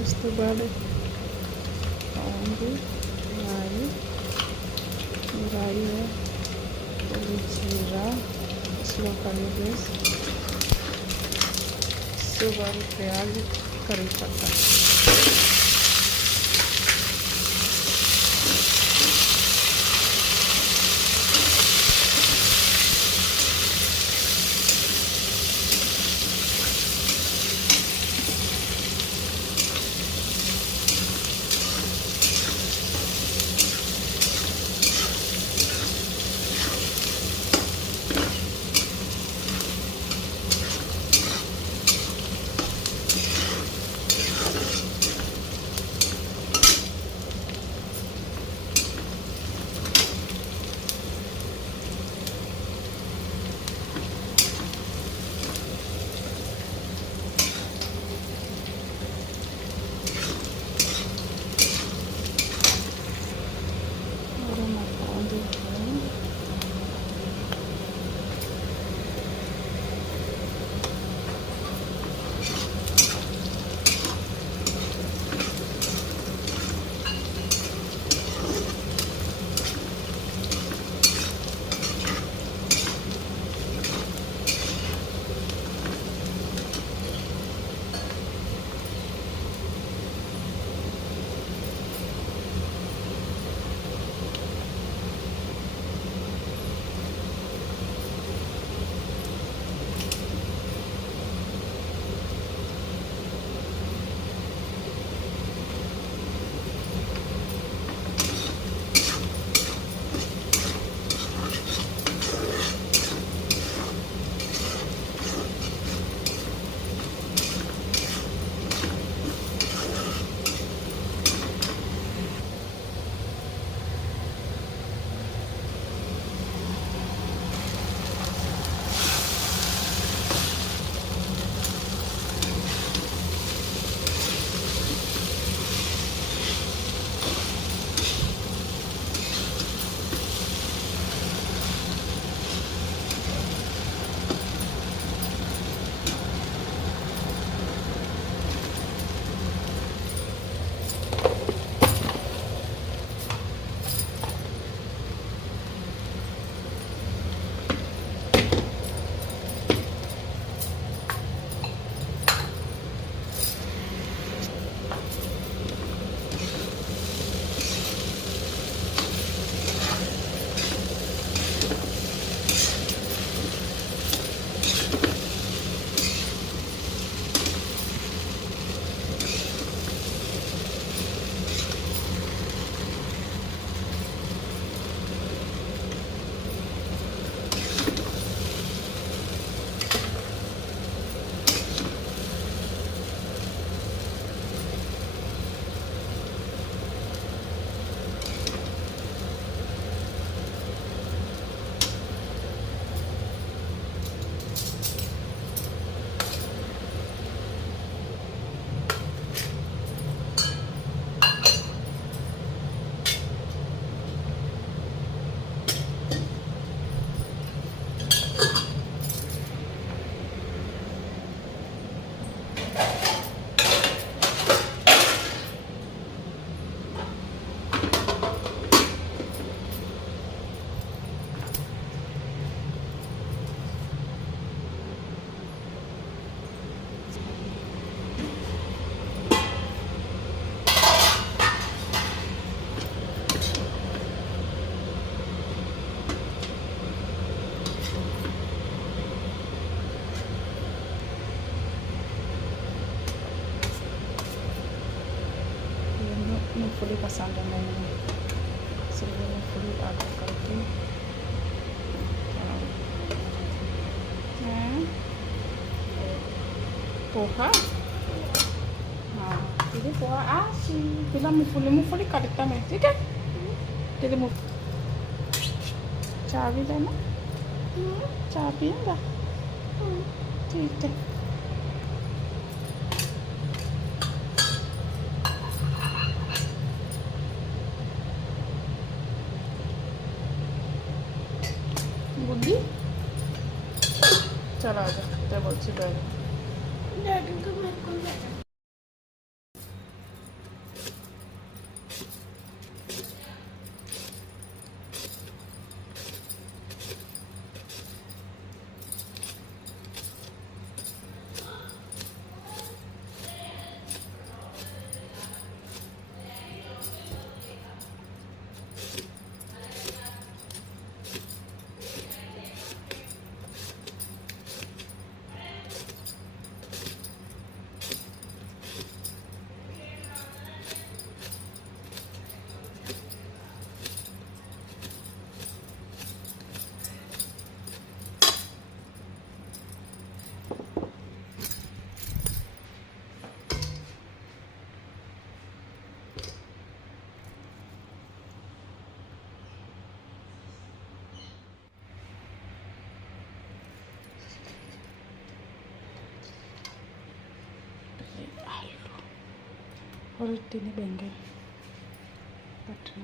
उसके बाद पाऊँगी राई। राई है थोड़ी जीरा, स्लो करी गैस, उसके बाद प्याज, करी पत्ता। मूँगफली पसंद है मैंने, इसलिए मूँगफली ऑर्डर करके पोहा। हाँ ठीक है पोहा आसी bila मूँगफली काटता मैं, ठीक है तेरे मुँह चाय भी लेना, चाय पिएगा, ठीक है। बुद्धि चला जा, क्या बोलती है? ಹೊರಡ್ತೀನಿ ಬೆಂಗಳೂರು ಪಟ್ಟಣ.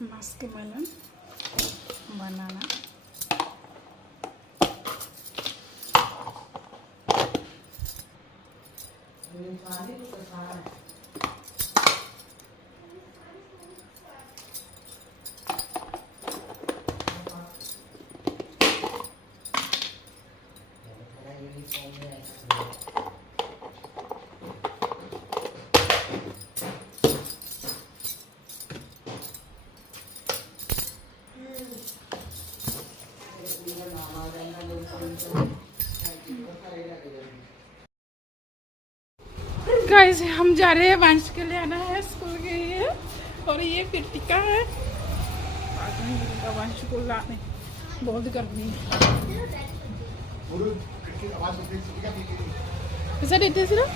muskmelon, banana. गाइस हम जा रहे हैं, वंश के लिए आना है, स्कूल गई है और ये कृतिका है। आज नहीं मिलेगा वंश को लाने, बहुत गर्मी है। कैसा देते सिर्फ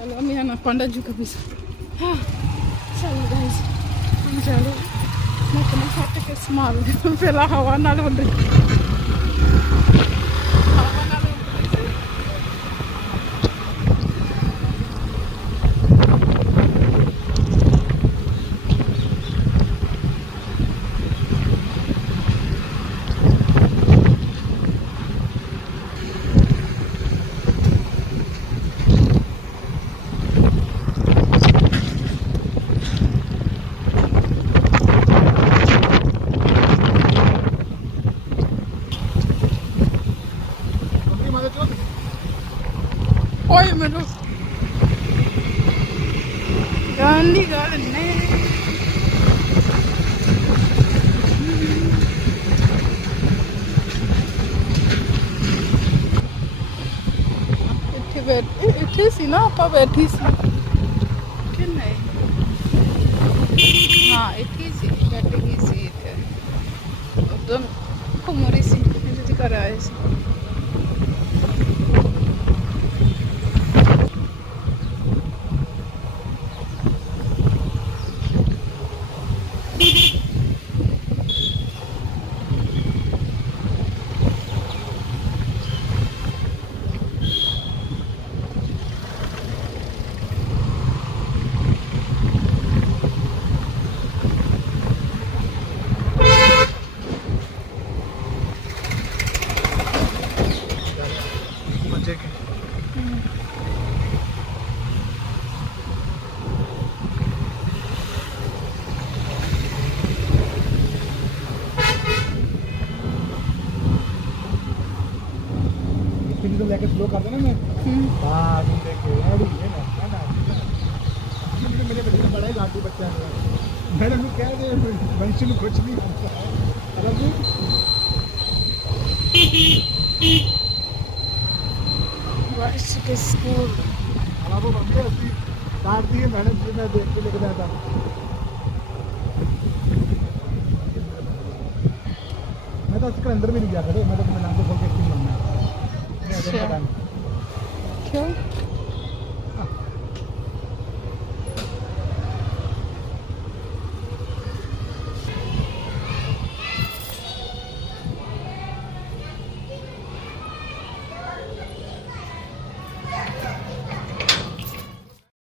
kalau kami anak panda juga bisa. Chalo guys, हम चलो मैं अपने हाथ के स्माल पहला हवा नाल हो रही हवा नाल हो रही ओए मेरे गांधी गार्डन ने इतने सी ना आप बैठी सी कि नहीं हाँ इतनी सी बैठी सी इतने उधर घूम रही सी इधर कर आए सी तो लेके स्लो कर देना मैं हाँ तुम देखो रेडी है ना मेरे बच्चे बड़ा है लाडू बच्चा है मैंने उनको कह दे बंशी में कुछ नहीं होता अरे वंश के स्कूल वो मम्मी ऐसी काट दी है मैंने मैं देख के लेके जाता मैं तो उसके अंदर भी नहीं गया था मैं तो नाम को बोल के बनना क्यों